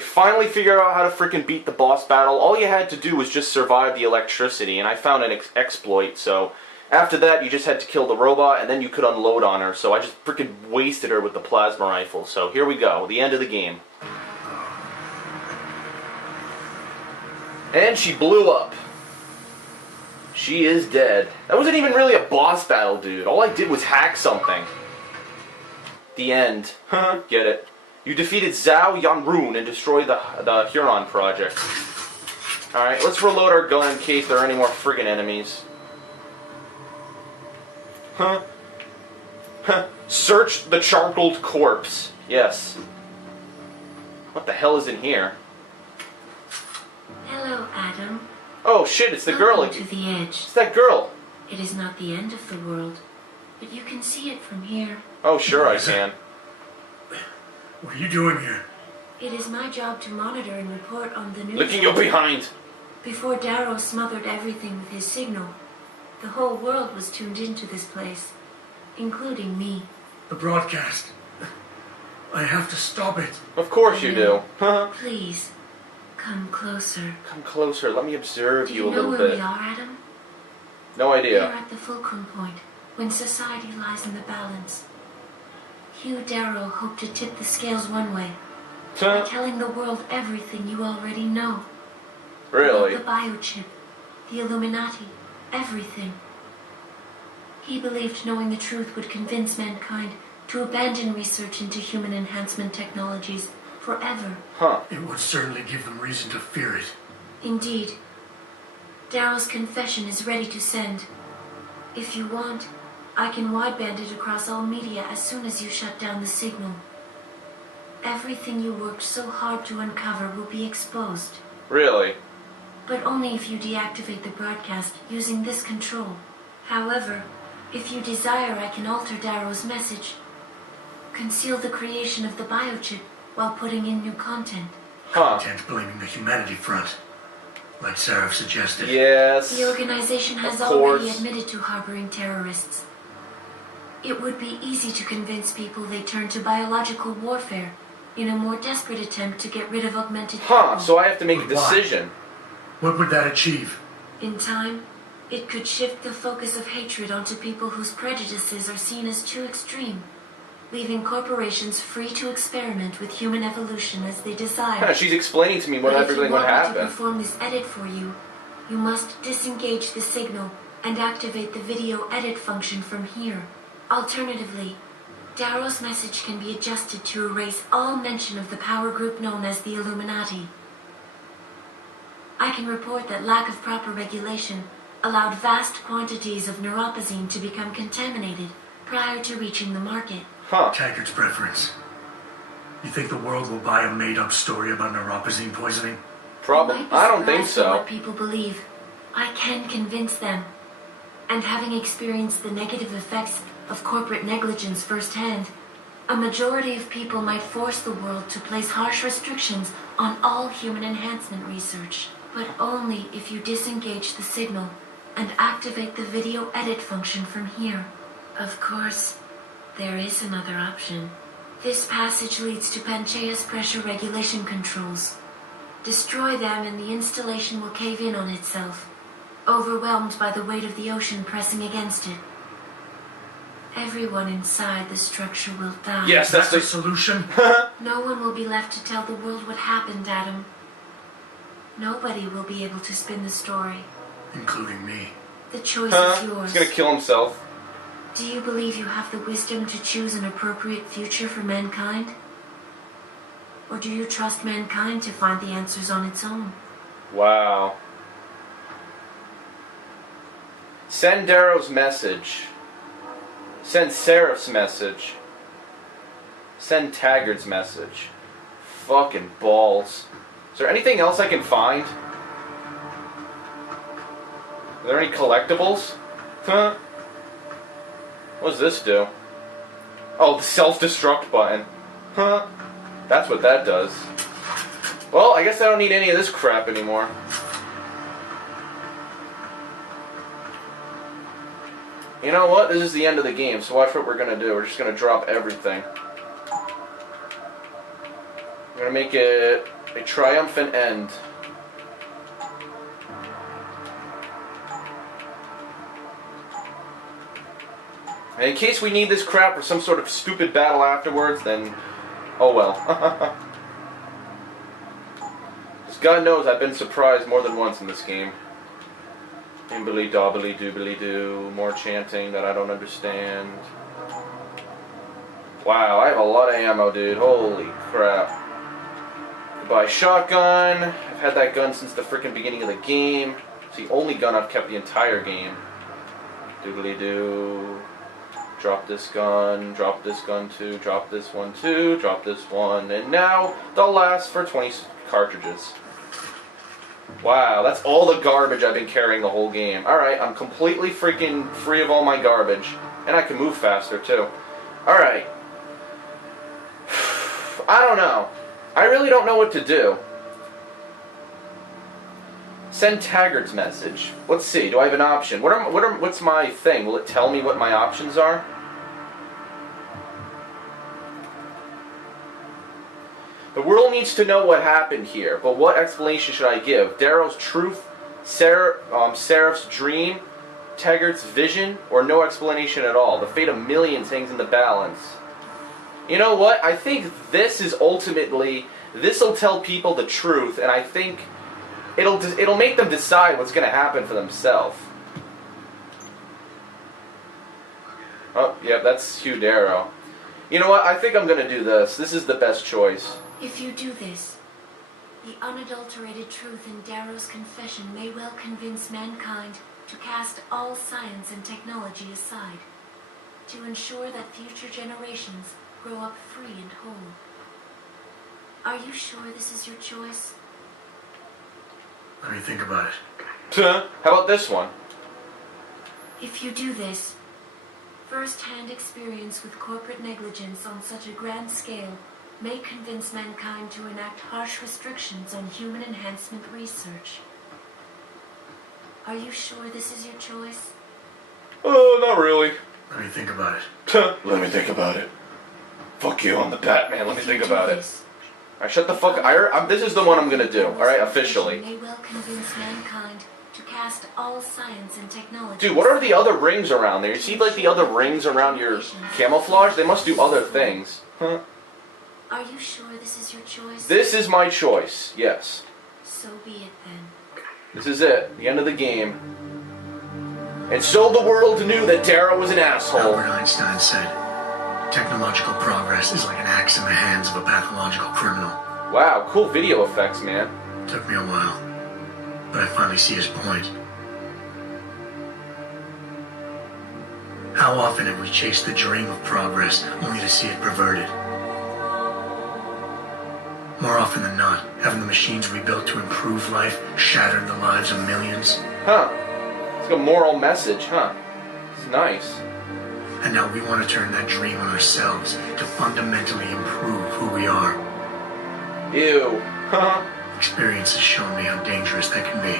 We finally figured out how to freaking beat the boss battle. All you had to do was just survive the electricity, and I found an exploit, so after that you just had to kill the robot, and then you could unload on her, so I just freaking wasted her with the plasma rifle. So here we go, the end of the game. And she blew up. She is dead. That wasn't even really a boss battle, dude. All I did was hack something. The end. Get it. You defeated Zhao Yanrun and destroyed the Huron project. Alright, let's reload our gun in case there are any more friggin' enemies. Search the charcoaled corpse. Yes. What the hell is in here? Hello, Adam. Oh shit, it's the girl again. To the edge. It's that girl. It is not the end of the world, but you can see it from here. Oh sure I can. What are you doing here? It is my job to monitor and report on the news. Looking you behind. Before Darrow smothered everything with his signal, the whole world was tuned into this place, including me. The broadcast. I have to stop it. Of course you do. Please, come closer. Come closer, let me observe Do you a little know where bit. we are, Adam? No We idea. are at the fulcrum point, when society lies in the balance. Hugh Darrow hoped to tip the scales one way, by telling the world everything you already know. Really? About the biochip, the Illuminati, everything. He believed knowing the truth would convince mankind to abandon research into human enhancement technologies forever. Huh. It would certainly give them reason to fear it. Indeed. Darrow's confession is ready to send. If you want, I can wideband it across all media as soon as you shut down the signal. Everything you worked so hard to uncover will be exposed. Really? But only if you deactivate the broadcast using this control. However, if you desire, I can alter Darrow's message. Conceal the creation of the biochip while putting in new content. Content blaming the Humanity Front, like Sarah suggested. Yes. The organization has already admitted to harboring terrorists. It would be easy to convince people they turn to biological warfare in a more desperate attempt to get rid of augmented people. So I have to make a decision. What would that achieve? In time, it could shift the focus of hatred onto people whose prejudices are seen as too extreme, leaving corporations free to experiment with human evolution as they desire. She's explaining to me what everything would happen. If you want me to perform this edit for you, you must disengage the signal and activate the video edit function from here. Alternatively, Darrow's message can be adjusted to erase all mention of the power group known as the Illuminati. I can report that lack of proper regulation allowed vast quantities of neuropozyne to become contaminated prior to reaching the market. Taggart's preference. You think the world will buy a made-up story about neuropozyne poisoning? Probably. I don't think so. What people believe, I can convince them. And having experienced the negative effects of corporate negligence firsthand, a majority of people might force the world to place harsh restrictions on all human enhancement research. But only if you disengage the signal and activate the video edit function from here. Of course, there is another option. This passage leads to Panchaea's pressure regulation controls. Destroy them and the installation will cave in on itself, overwhelmed by the weight of the ocean pressing against it. Everyone inside the structure will die. Yes, that's the solution. No one will be left to tell the world what happened, Adam. Nobody will be able to spin the story. Including me. The choice is yours. He's gonna kill himself. Do you believe you have the wisdom to choose an appropriate future for mankind? Or do you trust mankind to find the answers on its own? Wow. Send Darrow's message. Send Seraph's message. Send Taggart's message. Fucking balls. Is there anything else I can find? Are there any collectibles? What does this do? Oh, the self-destruct button. That's what that does. Well, I guess I don't need any of this crap anymore. You know what? This is the end of the game, so watch what we're gonna do. We're just gonna drop everything. We're gonna make it A triumphant end. And in case we need this crap for some sort of stupid battle afterwards, then oh well. Because God knows I've been surprised more than once in this game. Imbly dobbly doobly doo. More chanting that I don't understand. Wow, I have a lot of ammo, dude. Holy crap. Goodbye shotgun. I've had that gun since the freaking beginning of the game. It's the only gun I've kept the entire game. Doobly doo. Drop this gun too, drop this one too, drop this one, and now they'll last for 20 cartridges. Wow, that's all the garbage I've been carrying the whole game. Alright, I'm completely freaking free of all my garbage, and I can move faster too. Alright. I don't know. I really don't know what to do. Send Taggart's message. Let's see. Do I have an option? What's my thing? Will it tell me what my options are? The world needs to know what happened here, but what explanation should I give? Darrow's truth, Seraph's dream, Taggart's vision, or no explanation at all? The fate of millions hangs in the balance. You know what? I think this is ultimately, this will tell people the truth, and I think it'll make them decide what's going to happen for themselves. Oh, yeah, that's Hugh Darrow. You know what? I think I'm going to do this. This is the best choice. If you do this, the unadulterated truth in Darrow's confession may well convince mankind to cast all science and technology aside, to ensure that future generations grow up free and whole. Are you sure this is your choice? Let me think about it. How about this one? If you do this, first-hand experience with corporate negligence on such a grand scale may convince mankind to enact harsh restrictions on human enhancement research. Are you sure this is your choice? Oh, not really. Let me think about it. Let me think about it. Fuck you, I'm the Batman. Let me think about it. This, Alright, shut the fuck up. This is the one I'm gonna do, alright, officially. may well convince mankind to cast all science and technology. Dude, what are the other rings around there? You see, like, the other rings around your camouflage? They must do other things. Huh? Are you sure this is your choice? This is my choice, yes. So be it then. This is it, the end of the game. And so the world knew that Darrow was an asshole. Albert Einstein said, technological progress is like an axe in the hands of a pathological criminal. Wow, cool video effects, man. Took me a while, but I finally see his point. How often have we chased the dream of progress only to see it perverted? More often than not, haven't the machines we built to improve life shattered the lives of millions? Huh. It's like a moral message, huh? It's nice. And now we want to turn that dream on ourselves to fundamentally improve who we are. Ew. Huh? Experience has shown me how dangerous that can be.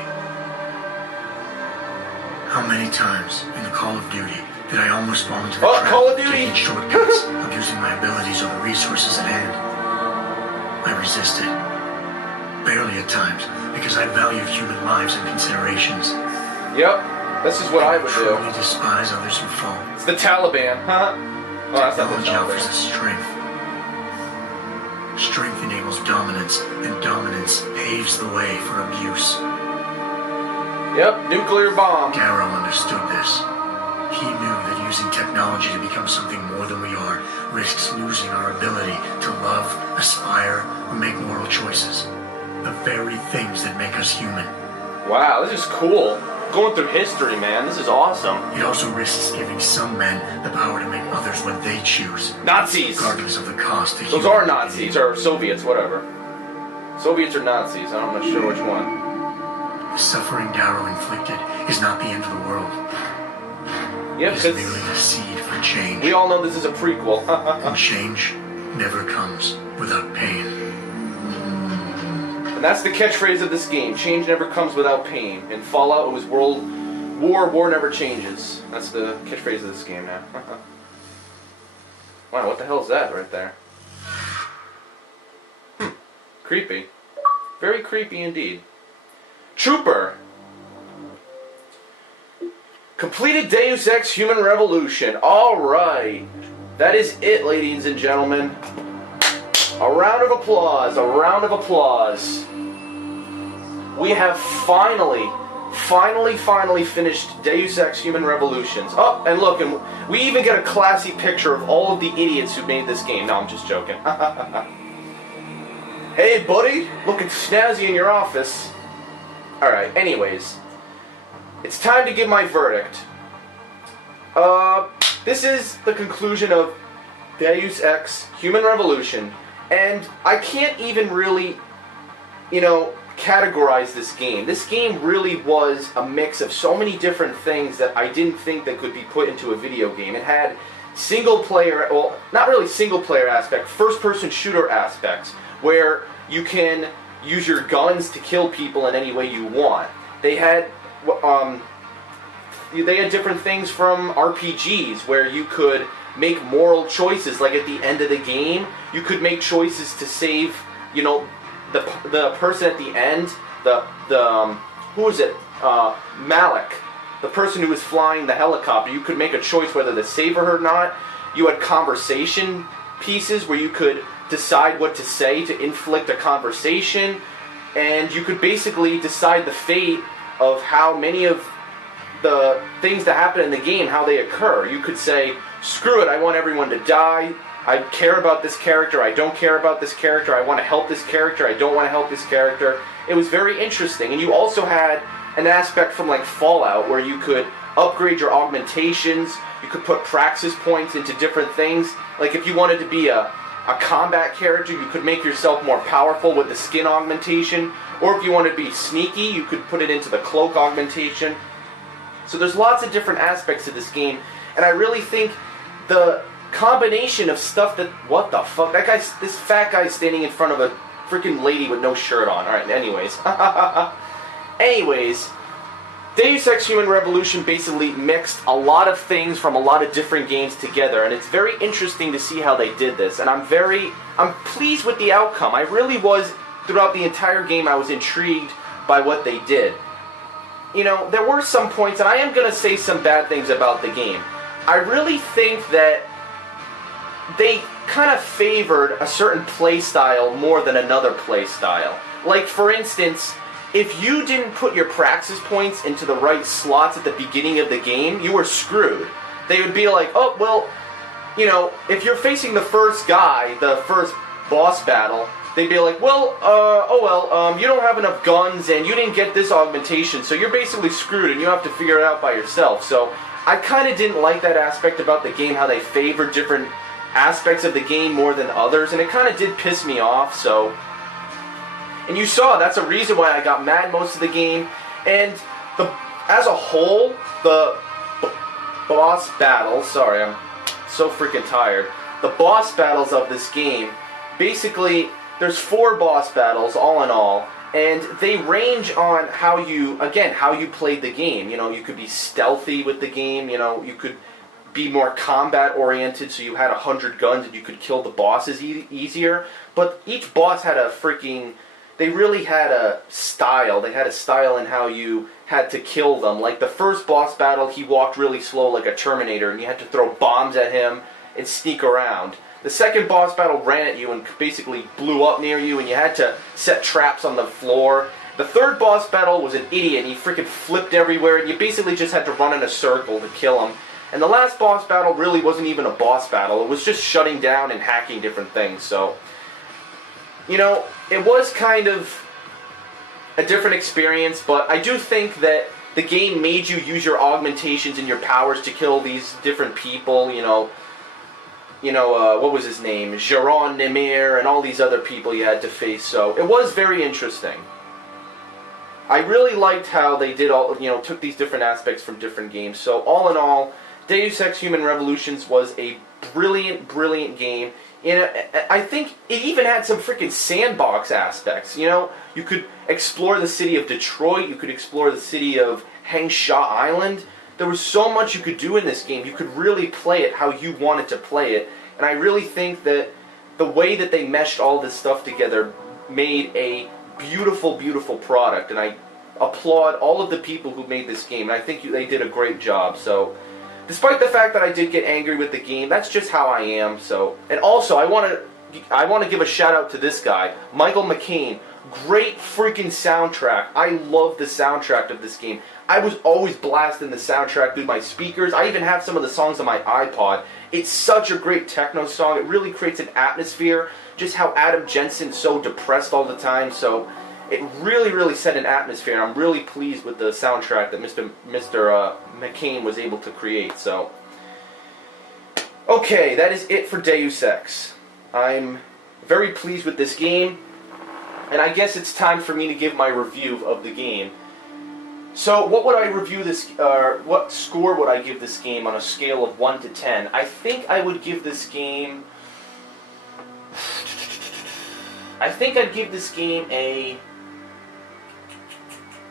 How many times in the Call of Duty did I almost fall into the trap Call of of Duty! taking shortcuts, abusing my abilities or the resources at hand? I resisted. Barely at times, because I valued human lives and considerations. Yep. This is what I would do. Truly despise others who fall. It's the Taliban, huh? Oh, that's not the Technology offers Taliban. us strength. Strength enables dominance, and dominance paves the way for abuse. Yep, nuclear bomb. Darrow understood this. He knew that using technology to become something more than we are risks losing our ability to love, aspire, or make moral choices. The very things that make us human. Wow, this is cool. Going through history, man. This is awesome. It also risks giving some men the power to make others what they choose, Nazis. regardless of the cost to Those human are Nazis, or Soviets, whatever. Soviets or Nazis, I'm not sure which one. The suffering Darrow inflicted is not the end of the world. Yep, It's because merely the seed for change. we all know this is a prequel. And change never comes without pain. And that's the catchphrase of this game. Change never comes without pain. In Fallout, it was War never changes. That's the catchphrase of this game now. Wow, what the hell is that right there? Creepy. Very creepy indeed. Trooper. Completed Deus Ex Human Revolution. Alright. That is it, ladies and gentlemen. A round of applause. A round of applause. We have finally finished Deus Ex Human Revolutions. Oh, and look, and we even get a classy picture of all of the idiots who made this game. No, I'm just joking. Hey, buddy. Looking snazzy in your office. Alright, anyways. It's time to give my verdict. This is the conclusion of Deus Ex Human Revolution, and I can't even really, categorize this game. This game really was a mix of so many different things that I didn't think that could be put into a video game. It had single player, well, not really single player aspect, first person shooter aspects, where you can use your guns to kill people in any way you want. They had different things from RPGs where you could make moral choices. Like at the end of the game, you could make choices to save, the person at the end, who was it? Malik, the person who was flying the helicopter. You could make a choice whether to save her or not. You had conversation pieces where you could decide what to say to inflict a conversation, and you could basically decide the fate of how many of the things that happen in the game, how they occur. You could say, screw it, I want everyone to die, I care about this character, I don't care about this character, I want to help this character, I don't want to help this character. It was very interesting. And you also had an aspect from like Fallout where you could upgrade your augmentations, you could put praxis points into different things. Like if you wanted to be a combat character, you could make yourself more powerful with the skin augmentation, or if you wanted to be sneaky, you could put it into the cloak augmentation. So there's lots of different aspects to this game, and I really think the combination of stuff that... What the fuck? That guy's... This fat guy's standing in front of a freaking lady with no shirt on. Alright, anyways. Anyways, Deus Ex Human Revolution basically mixed a lot of things from a lot of different games together, and it's very interesting to see how they did this, and I'm pleased with the outcome. I really was, throughout the entire game, I was intrigued by what they did. There were some points, and I am going to say some bad things about the game. I really think that they kind of favored a certain play style more than another play style. Like, for instance, if you didn't put your praxis points into the right slots at the beginning of the game, you were screwed. They would be like, oh, well, if you're facing the first guy, the first boss battle, they'd be like, well, you don't have enough guns and you didn't get this augmentation, so you're basically screwed and you have to figure it out by yourself. So I kind of didn't like that aspect about the game, how they favored different aspects of the game more than others, and it kind of did piss me off, so... And you saw, that's a reason why I got mad most of the game, and as a whole, the boss battles, sorry, I'm so freaking tired, the boss battles of this game, basically, there's 4 boss battles, all in all, and they range on how you played the game. You could be stealthy with the game, you could be more combat-oriented, so you had 100 guns and you could kill the bosses easier, but each boss had they really had a style. They had a style in how you had to kill them. Like the first boss battle, he walked really slow like a Terminator, and you had to throw bombs at him and sneak around. The second boss battle ran at you and basically blew up near you, and you had to set traps on the floor. The third boss battle was an idiot, and he freaking flipped everywhere, and you basically just had to run in a circle to kill him. And the last boss battle really wasn't even a boss battle. It was just shutting down and hacking different things, so... it was kind of a different experience, but I do think that the game made you use your augmentations and your powers to kill these different people, what was his name? Jaron Nemir and all these other people you had to face, so it was very interesting. I really liked how they did took these different aspects from different games, so all in all, Deus Ex Human Revolutions was a brilliant, brilliant game. I think it even had some freaking sandbox aspects, You could explore the city of Detroit, you could explore the city of Hengsha Island. There was so much you could do in this game. You could really play it how you wanted to play it. And I really think that the way that they meshed all this stuff together made a beautiful, beautiful product, and I applaud all of the people who made this game, and I think they did a great job. So, despite the fact that I did get angry with the game, that's just how I am. So, and also I want to give a shout out to this guy, Michael McCain. Great freaking soundtrack. I love the soundtrack of this game. I was always blasting the soundtrack through my speakers. I even have some of the songs on my iPod. It's such a great techno song. It really creates an atmosphere. Just how Adam Jensen's so depressed all the time. So it really, really set an atmosphere. And I'm really pleased with the soundtrack that Mr. McCain was able to create. So, okay, that is it for Deus Ex. I'm very pleased with this game. And I guess it's time for me to give my review of the game. So, what would I review this? What score would I give this game on a scale of 1 to 10? I think I would give this game. I think I'd give this game a.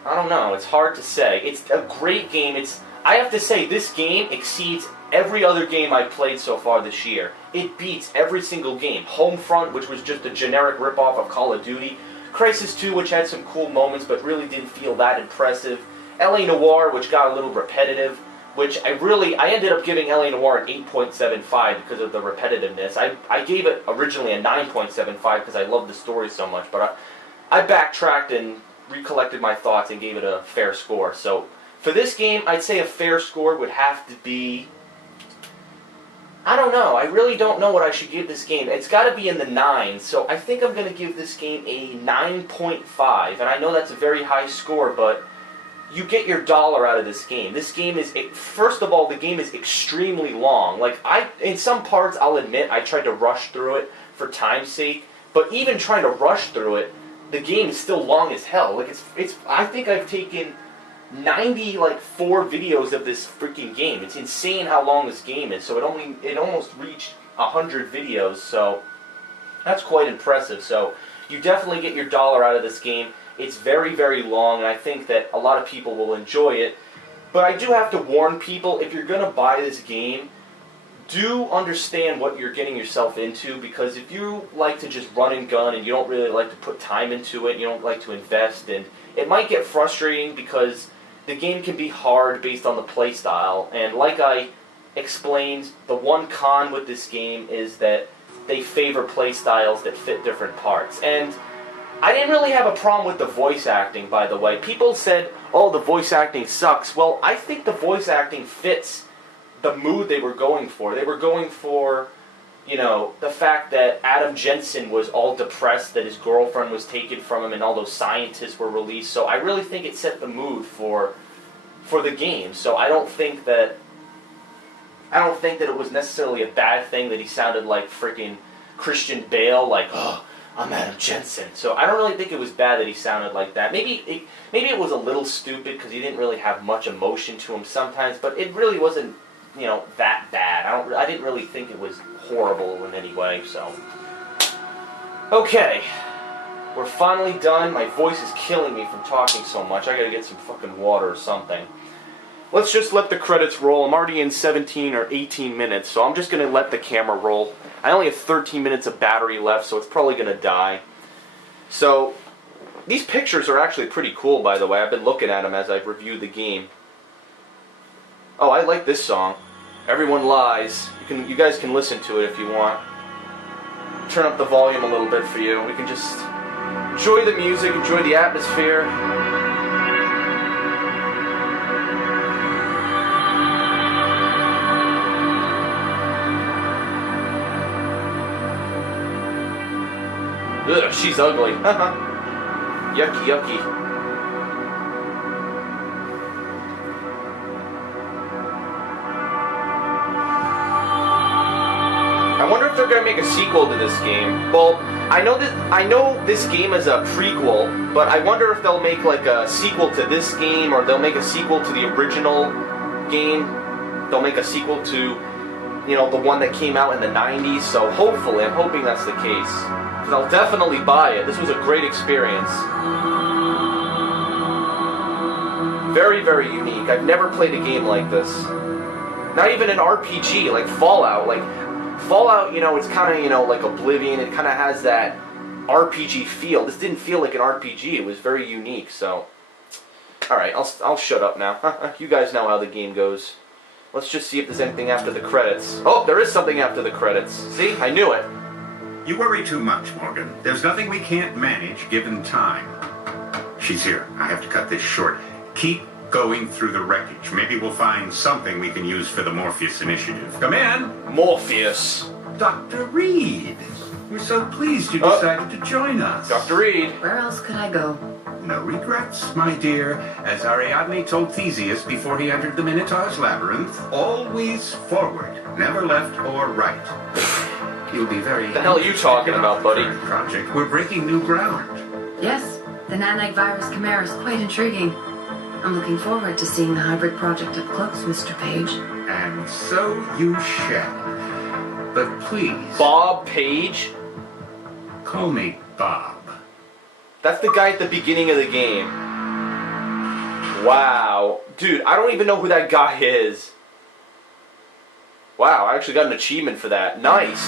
I don't know. It's hard to say. It's a great game. I have to say, this game exceeds every other game I've played so far this year. It beats every single game. Homefront, which was just a generic ripoff of Call of Duty. Crysis 2, which had some cool moments but really didn't feel that impressive. LA Noire, which got a little repetitive, which I ended up giving LA Noire an 8.75 because of the repetitiveness. I gave it originally a 9.75 because I loved the story so much, but I backtracked and recollected my thoughts and gave it a fair score. So for this game, I'd say a fair score would have to be... I don't know. I really don't know what I should give this game. It's got to be in the 9s, so I think I'm going to give this game a 9.5. And I know that's a very high score, but you get your dollar out of this game. This game is, first of all, the game is extremely long. Like, in some parts, I'll admit, I tried to rush through it for time's sake, but even trying to rush through it, the game is still long as hell. Like, I think I've taken 94 videos of this freaking game. It's insane how long this game is. So it almost reached 100 videos. So that's quite impressive. So you definitely get your dollar out of this game. It's very, very long, and I think that a lot of people will enjoy it. But I do have to warn people, if you're going to buy this game, do understand what you're getting yourself into, because if you like to just run and gun and you don't really like to put time into it, you don't like to invest, and it might get frustrating because the game can be hard based on the playstyle, and like I explained, the one con with this game is that they favor playstyles that fit different parts. And I didn't really have a problem with the voice acting, by the way. People said, oh, the voice acting sucks. Well, I think the voice acting fits the mood they were going for. They were going for, the fact that Adam Jensen was all depressed, that his girlfriend was taken from him, and all those scientists were released. So I really think it set the mood for the game. So I don't think that it was necessarily a bad thing that he sounded like freaking Christian Bale, like, oh, I'm Adam Jensen. So I don't really think it was bad that he sounded like that. Maybe it was a little stupid because he didn't really have much emotion to him sometimes, but it really wasn't, that bad. I didn't really think it was horrible in any way. So okay, we're finally done. My voice is killing me from talking so much. I gotta get some fucking water or something. Let's just let the credits roll. I'm already in 17 or 18 minutes, so I'm just gonna let the camera roll. I only have 13 minutes of battery left, so it's probably gonna die. So these pictures are actually pretty cool, by the way. I've been looking at them as I've reviewed the game. Oh, I like this song. Everyone Lies. You guys can listen to it if you want. Turn up the volume a little bit for you. We can just enjoy the music, enjoy the atmosphere. Ugh, she's ugly. Yucky, yucky. I wonder if they're going to make a sequel to this game. Well, I know this game is a prequel, but I wonder if they'll make like a sequel to this game, or they'll make a sequel to the original game. They'll make a sequel to, the one that came out in the 90s. So hopefully, I'm hoping that's the case. Because I'll definitely buy it. This was a great experience. Very, very unique. I've never played a game like this. Not even an RPG, like Fallout. Like, Fallout, it's kind of, like Oblivion. It kind of has that RPG feel. This didn't feel like an RPG. It was very unique, so... Alright, I'll shut up now. You guys know how the game goes. Let's just see if there's anything after the credits. Oh, there is something after the credits. See? I knew it. You worry too much, Morgan. There's nothing we can't manage given time. She's here. I have to cut this short. Keep going through the wreckage. Maybe we'll find something we can use for the Morpheus initiative. Come in. Morpheus. Dr. Reed. We're so pleased you decided to join us. Dr. Reed. Where else could I go? No regrets, my dear. As Ariadne told Theseus before he entered the Minotaur's labyrinth, always forward, never left or right. You'll be very... The hell are you talking about, buddy? Project. We're breaking new ground. Yes, the nanite virus chimera is quite intriguing. I'm looking forward to seeing the hybrid project up close, Mr. Page. And so you shall. But please... Bob Page? Call me Bob. That's the guy at the beginning of the game. Wow. Dude, I don't even know who that guy is. Wow, I actually got an achievement for that. Nice.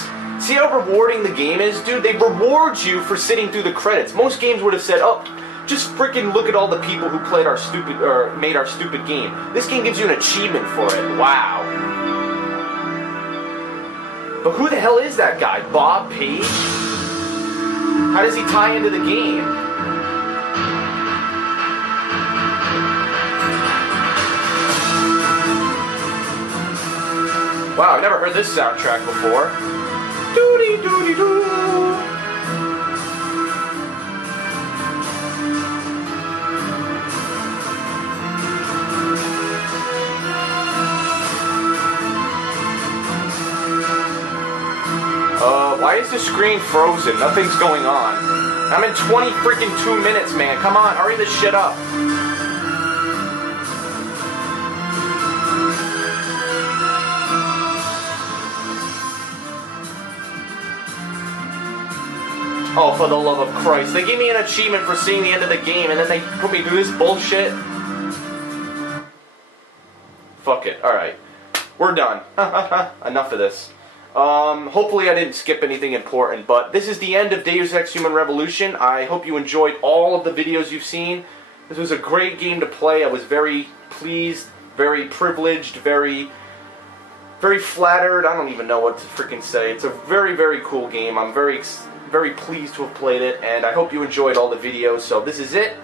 See how rewarding the game is? Dude, they reward you for sitting through the credits. Most games would have said, oh, just freaking look at all the people who played our stupid, or made our stupid game. This game gives you an achievement for it. Wow. But who the hell is that guy? Bob Page? How does he tie into the game? Wow, I've never heard this soundtrack before. Doody doody doo. Why is the screen frozen? Nothing's going on. I'm in 2 minutes, man. Come on, hurry this shit up. Oh, for the love of Christ. They gave me an achievement for seeing the end of the game, and then they put me through this bullshit. Fuck it. Alright. We're done. Enough of this. Hopefully I didn't skip anything important, but this is the end of Deus Ex Human Revolution. I hope you enjoyed all of the videos you've seen. This was a great game to play. I was very pleased, very privileged, very flattered. I don't even know what to freaking say. It's a very, very cool game. I'm very pleased to have played it, and I hope you enjoyed all the videos. So this is it.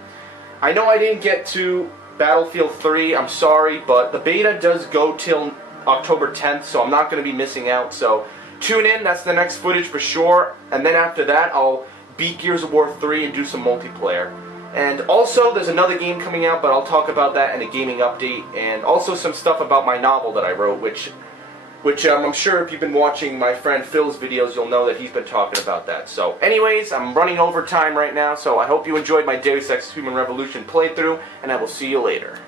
I know I didn't get to Battlefield 3. I'm sorry, but the beta does go till October 10th, so I'm not going to be missing out. So tune in. That's the next footage for sure. And then after that, I'll beat Gears of War 3 and do some multiplayer. And also, there's another game coming out, but I'll talk about that in a gaming update. And also some stuff about my novel that I wrote, which I'm sure if you've been watching my friend Phil's videos, you'll know that he's been talking about that. So anyways, I'm running over time right now, so I hope you enjoyed my Deus Ex Human Revolution playthrough, and I will see you later.